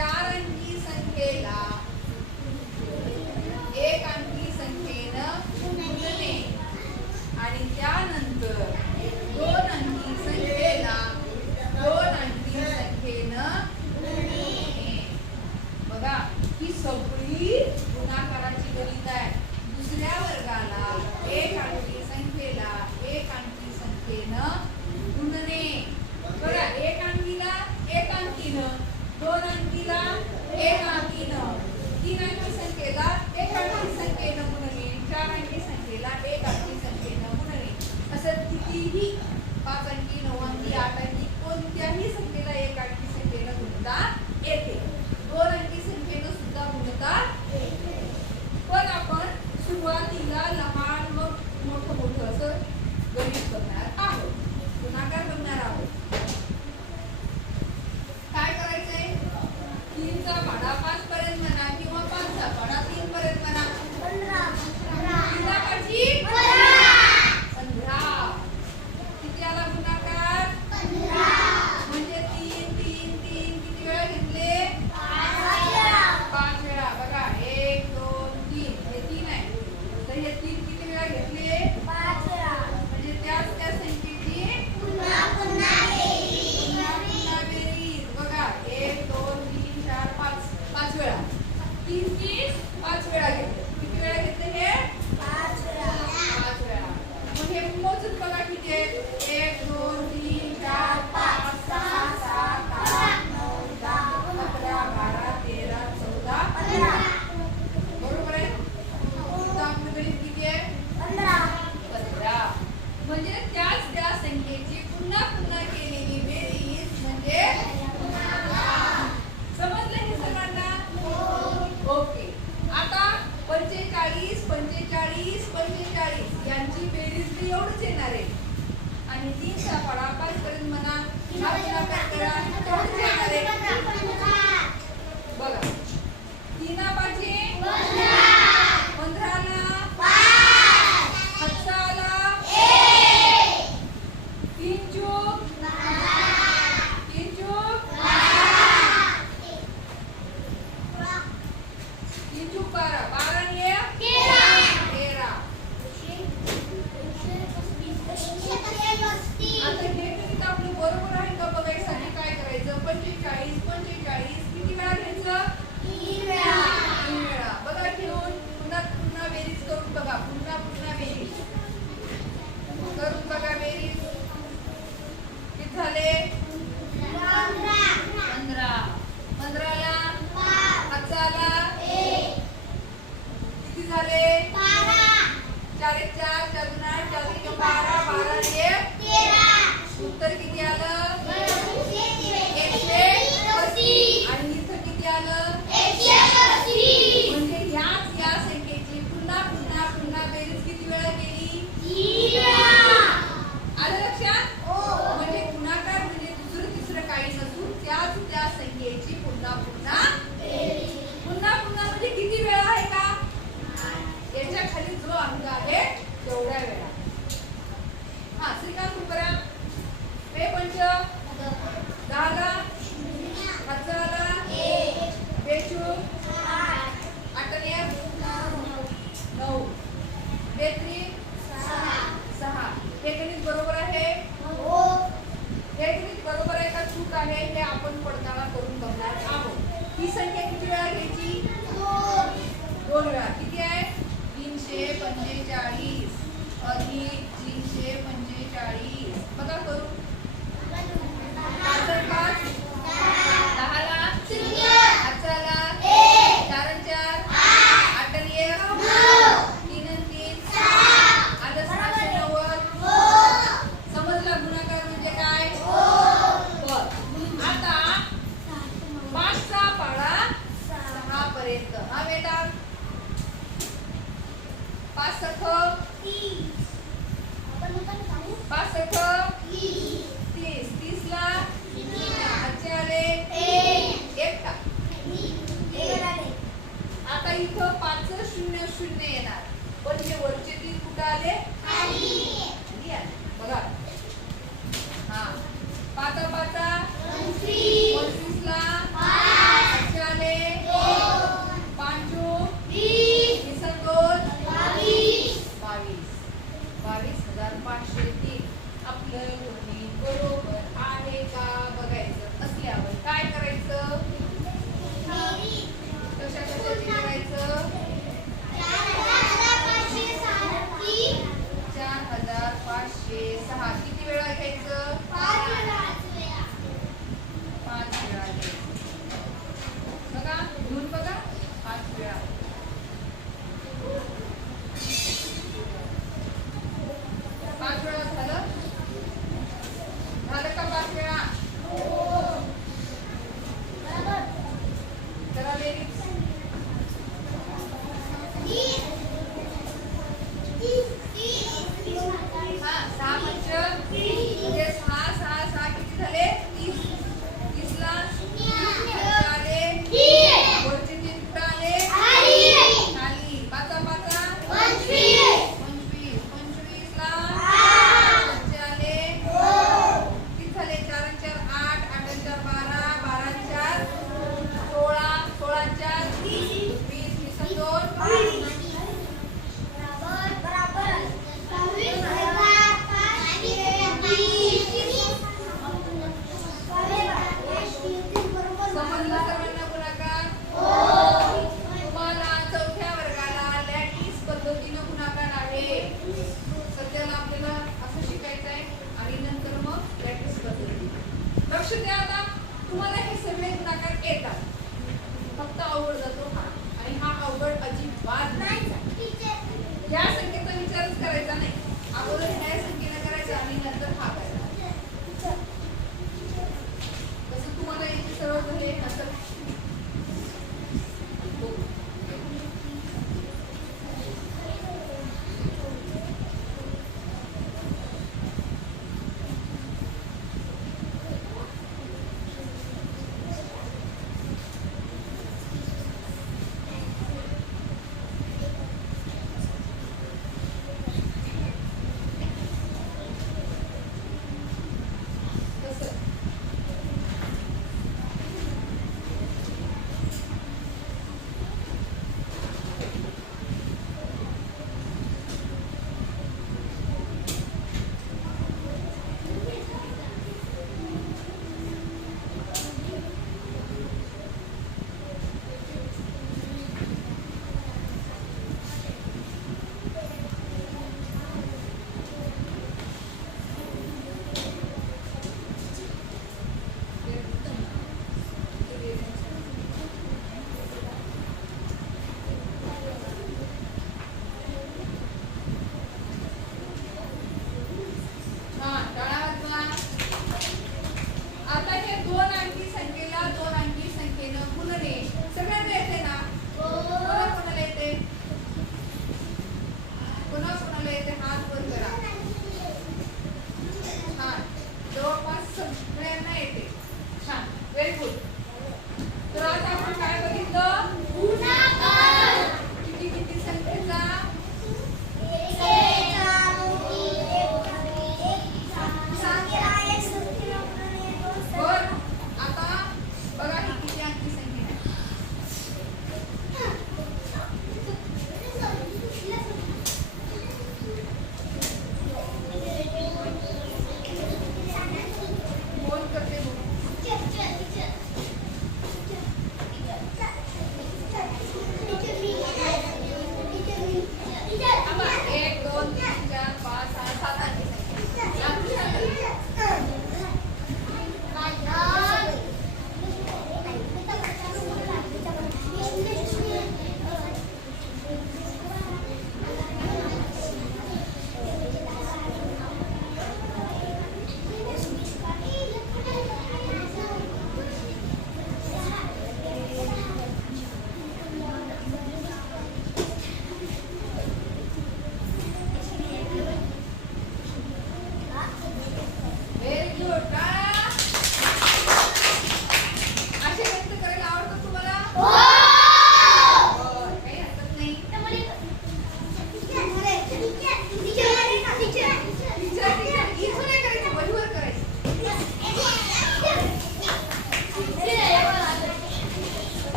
चार अंकी संख्येला एक अंकी संख्येनं गुणणे आणि त्यानंतर Good idea. अवघड नाही. या संख्येचा विचारच करायचा नाही. अगोदर ह्या